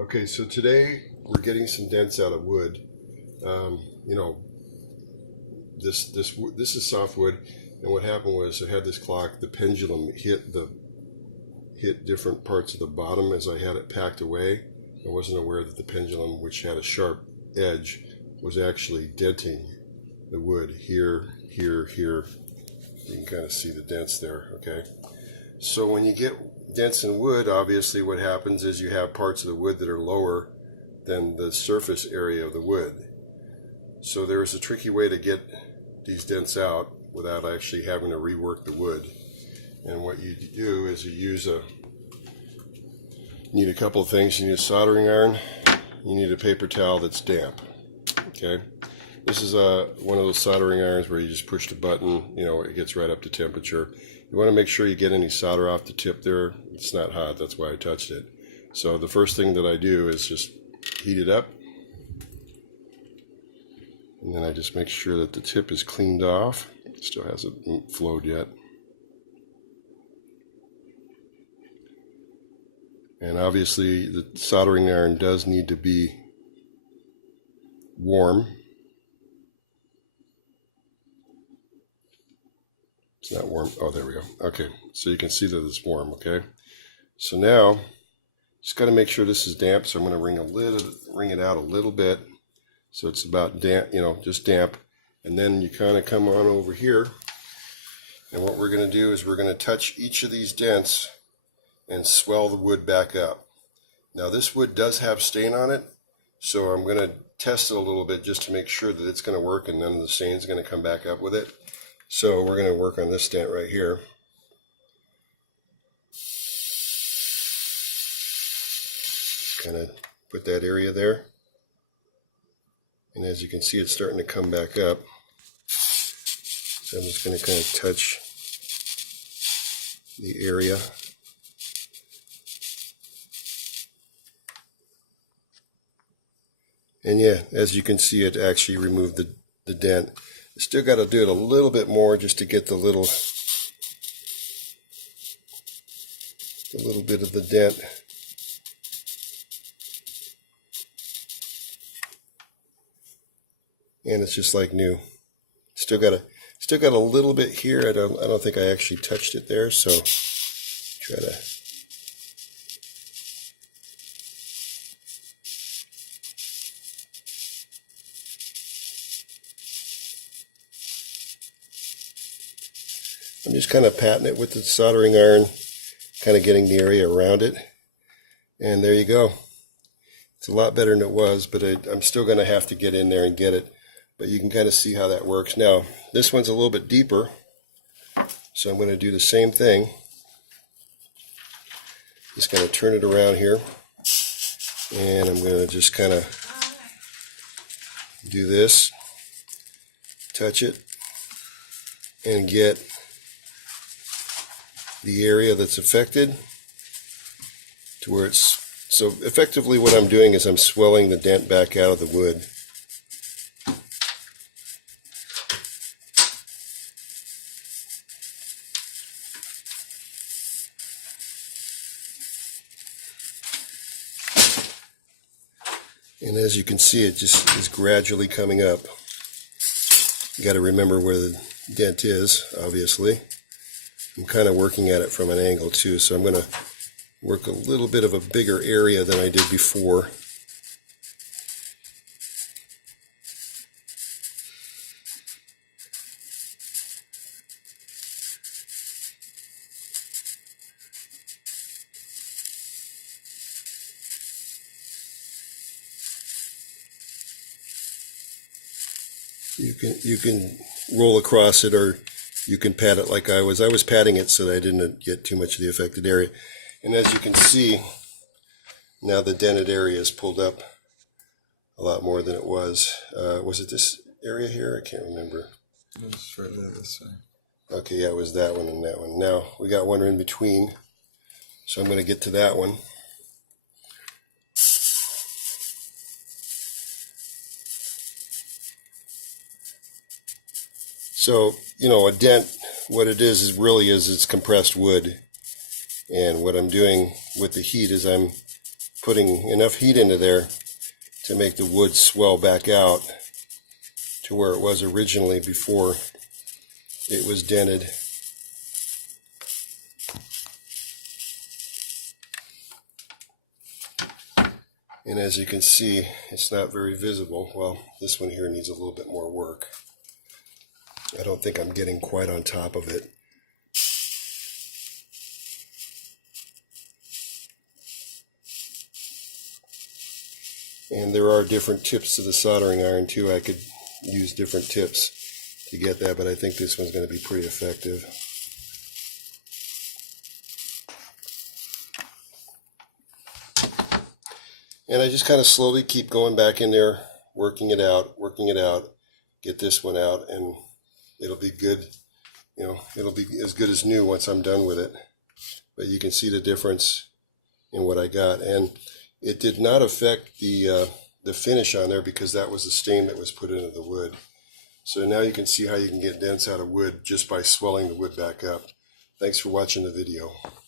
Okay, so today we're getting some dents out of wood. You know, this is softwood, and what happened was I had this clock. The pendulum hit different parts of the bottom as I had it packed away. I wasn't aware that the pendulum, which had a sharp edge, was actually denting the wood here, here, here. You can kind of see the dents there. Okay, so when you get dents in wood, obviously what happens is you have parts of the wood that are lower than the surface area of the wood. So there's a tricky way to get these dents out without actually having to rework the wood. And what you do is you need a couple of things. You need a soldering iron. You need a paper towel that's damp. Okay. This is one of those soldering irons where you just push the button, it gets right up to temperature. You want to make sure you get any solder off the tip there. It's not hot, that's why I touched it. So the first thing that I do is just heat it up. And then I just make sure that the tip is cleaned off. It still hasn't flowed yet. And obviously the soldering iron does need to be warm. It's not warm. Oh, there we go. Okay, so you can see that it's warm, okay? So now, just got to make sure this is damp, so I'm going to wring it out a little bit so it's about damp, just damp. And then you kind of come on over here, and what we're going to do is we're going to touch each of these dents and swell the wood back up. Now this wood does have stain on it, so I'm going to test it a little bit just to make sure that it's going to work and none of the stain's going to come back up with it. So we're going to work on this dent right here. Kind of put that area there. And as you can see, it's starting to come back up. So I'm just going to kind of touch the area. And yeah, as you can see, it actually removed the dent. Still got to do it a little bit more just to get the little bit of the dent. And it's just like new. Still got a little bit here. I don't think I actually touched it there, so try to. I'm just kind of patting it with the soldering iron, kind of getting the area around it. And there you go. It's a lot better than it was, but I'm still going to have to get in there and get it. But you can kind of see how that works. Now, this one's a little bit deeper, so I'm going to do the same thing. Just going to turn it around here, and I'm going to just kind of do this, touch it, and get the area that's affected to where it's, so effectively what I'm doing is I'm swelling the dent back out of the wood. And as you can see, it just is gradually coming up. You got to remember where the dent is, obviously. I'm kind of working at it from an angle too, so I'm going to work a little bit of a bigger area than I did before. You can roll across it, or you can pat it like I was. I was patting it so that I didn't get too much of the affected area. And as you can see, now the dented area is pulled up a lot more than it was. Was it this area here? I can't remember. It was further this way. Okay, yeah, it was that one and that one. Now we got one in between, so I'm going to get to that one. So, a dent, what it is really it's compressed wood. And what I'm doing with the heat is I'm putting enough heat into there to make the wood swell back out to where it was originally before it was dented. And as you can see, it's not very visible. Well, this one here needs a little bit more work. I don't think I'm getting quite on top of it. And there are different tips to the soldering iron too. I could use different tips to get that, but I think this one's going to be pretty effective. And I just kind of slowly keep going back in there, working it out, get this one out, and it'll be good. You know, it'll be as good as new once I'm done with it. But you can see the difference in what I got. And it did not affect the finish on there because that was the stain that was put into the wood. So now you can see how you can get dents out of wood just by swelling the wood back up. Thanks for watching the video.